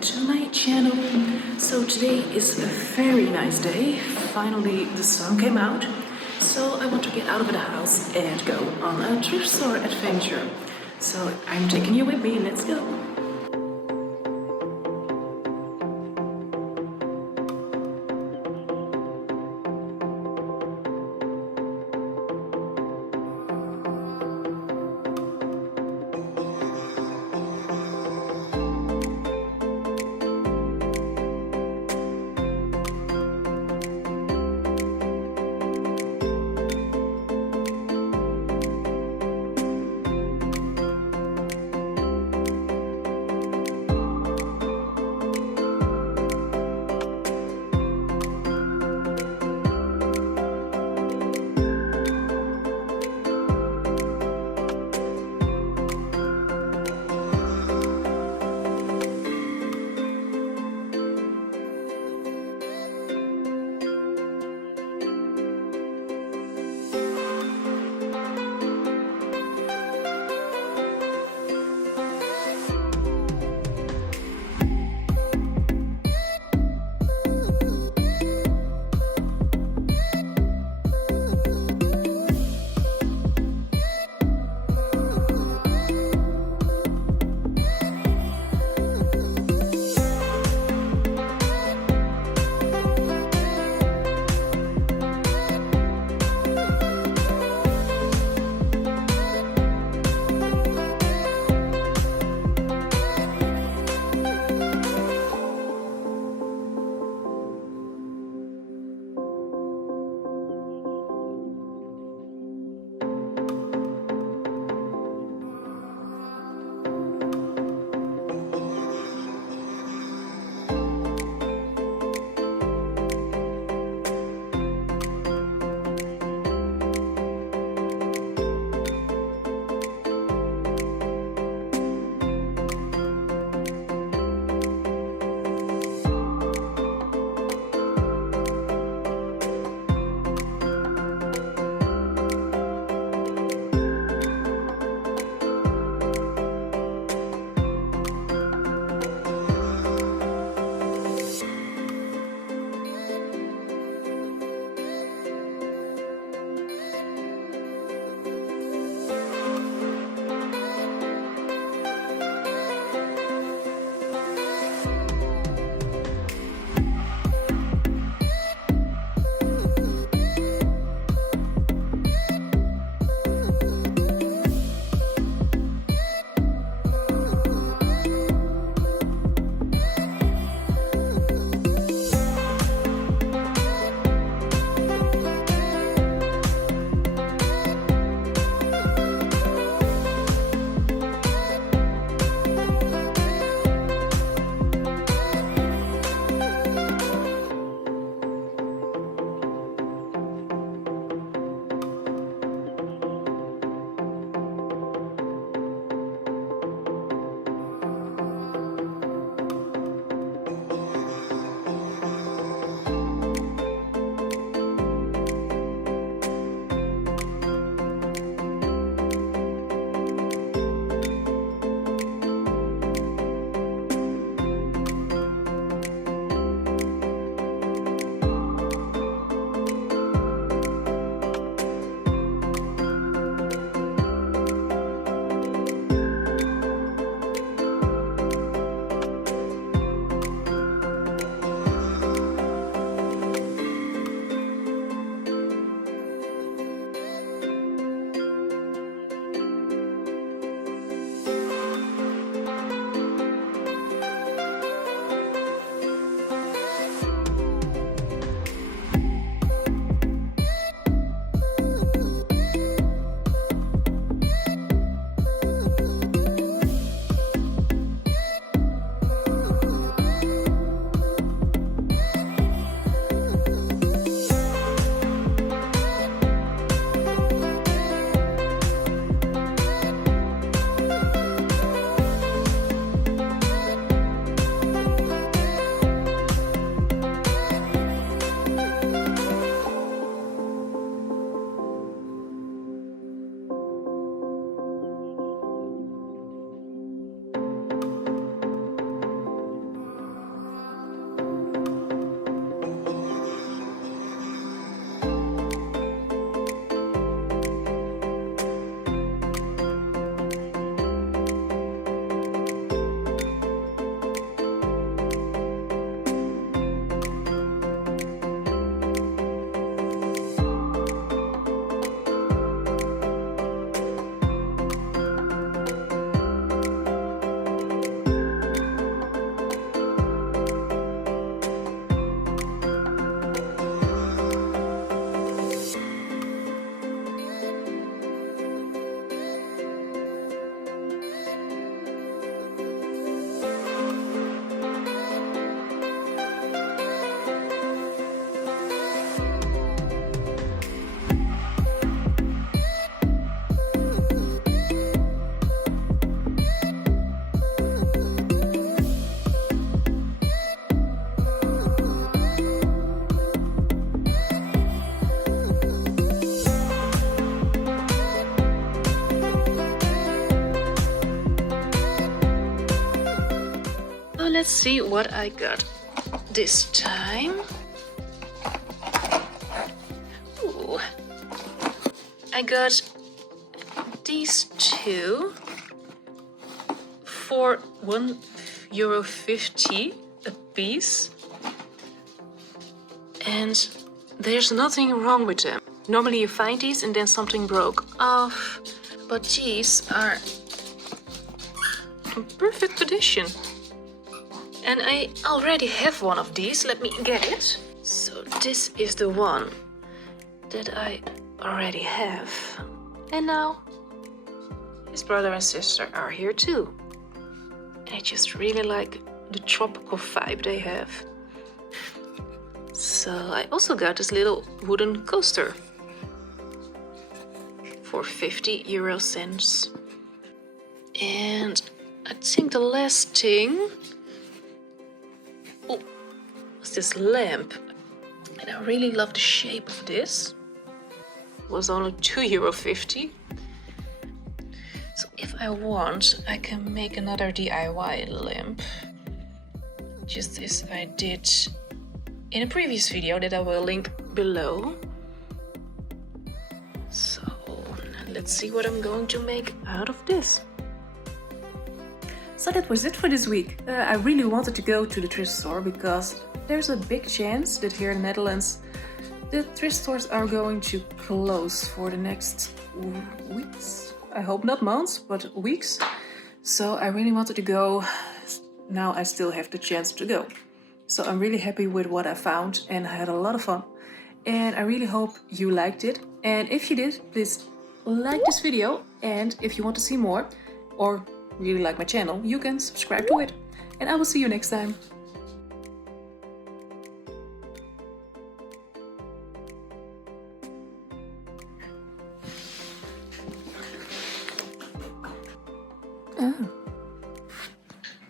back to my channel. So today is a very nice day. Finally the sun came out. So I want to get out of the house and go on a thrift store adventure. So I'm taking you with me, let's go. let's see what I got this time. Ooh. I got these two for €1.50 a piece. And there's nothing wrong with them. Normally you find these and then something broke off, but these are in perfect condition. And I already have one of these. Let me get it. So this is the one that I already have. And now his brother and sister are here too. And I just really like the tropical vibe they have. So I also got this little wooden coaster for 50 euro cents. And I think the last thing was this lamp. And I really love the shape of this. It was only €2.50. So if I want, I can make another DIY lamp. Just as I did in a previous video that I will link below. So let's see what I'm going to make out of this. So that was it for this week. I really wanted to go to the thrift store because there's a big chance that here in the Netherlands the thrift stores are going to close for the next weeks. I hope not months, but weeks. So I really wanted to go. Now I still have the chance to go. So I'm really happy with what I found and I had a lot of fun. And I really hope you liked it. And if you did, please like this video. And if you want to see more or really like my channel, you can subscribe to it. And I will see you next time. Oh.